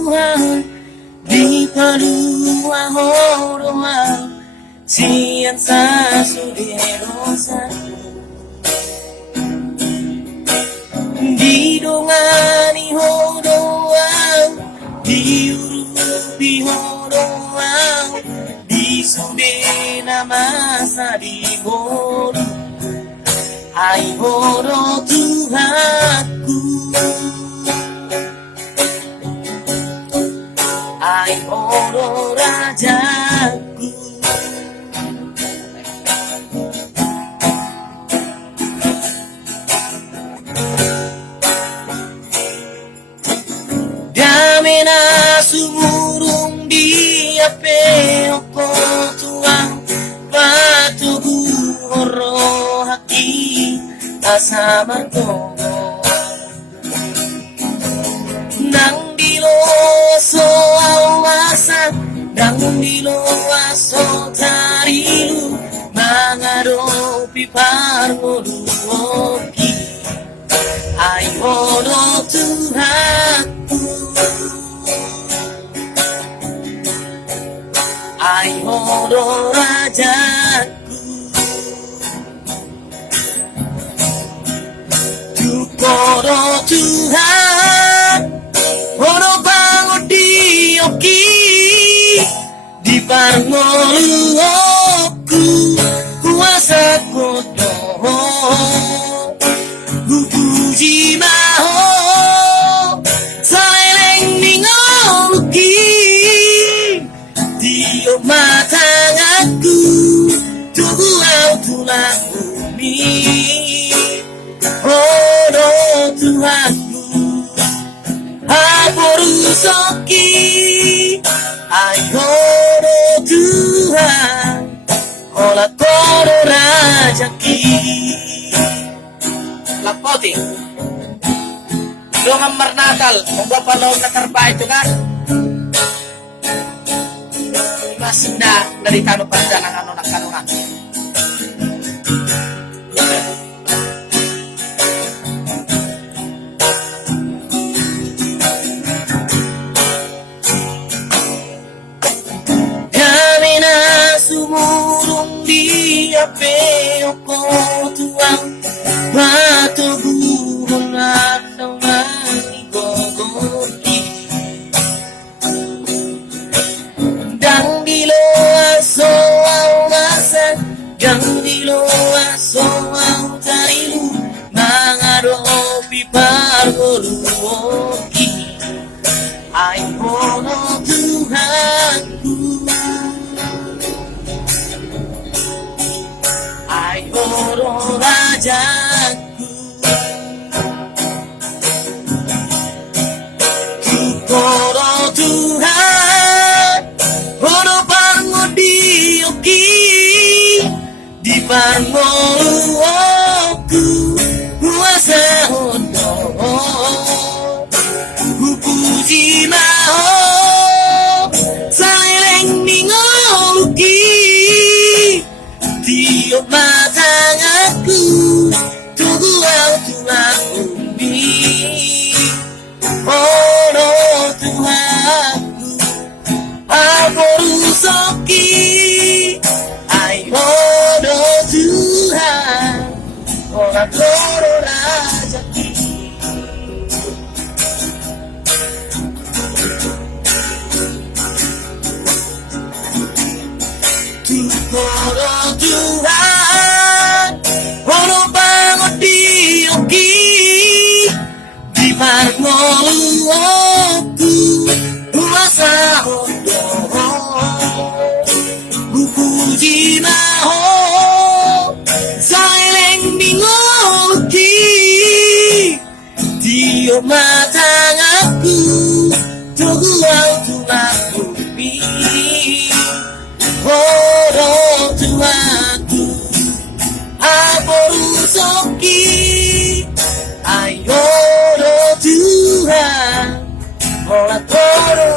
Tuhan di padua horoa sian sa suderosa di dongani horoa di urupi horoa di sudena masa di boru ai horo Tuhanku ai horo rajaku damena sumurung dia peopo tuang patugu horo haki asama togo nang diloso awasan nang diloso tarilu mangadopi parmoduoki ai horo Tuhanku ai horo rajaku Tukoro Tuhan horo bangun dioki di parmoluoku kuasa kodoh bubuji maho saeleng ningoluki dio matangaku tugu au tulang bumi horo Tuhanku aporusoki ai horo Tuhan ola toro rajaki lapoti doang marnatal membawa laut na terbaik itu kan masih dari kanu pandangan anu nak kanungan damina sumurung dia peoko tuang batu buhon atau mani gogoti dang diloa soal masan dang diloa soal tarilu mangadopi pargoluoki ai horo Tuhanku ai horo rajaku Tukoro Tuhan horo parmodioki di parmoluoku kuasa hono bupuji maho saeleng ningoluki tiup matangaku tugu au tulang bumi horo Tuhanku aporusoki ai horo Tuhan ola toro rajaki Tukoro Tuhan horo bangun dioki di parmoluoku kuasa hono bupuji maho saeleng dingoluki dio matangaku tugu au tulang bumi horo Tuhanku aporusoki ai horo Tuhan ola toro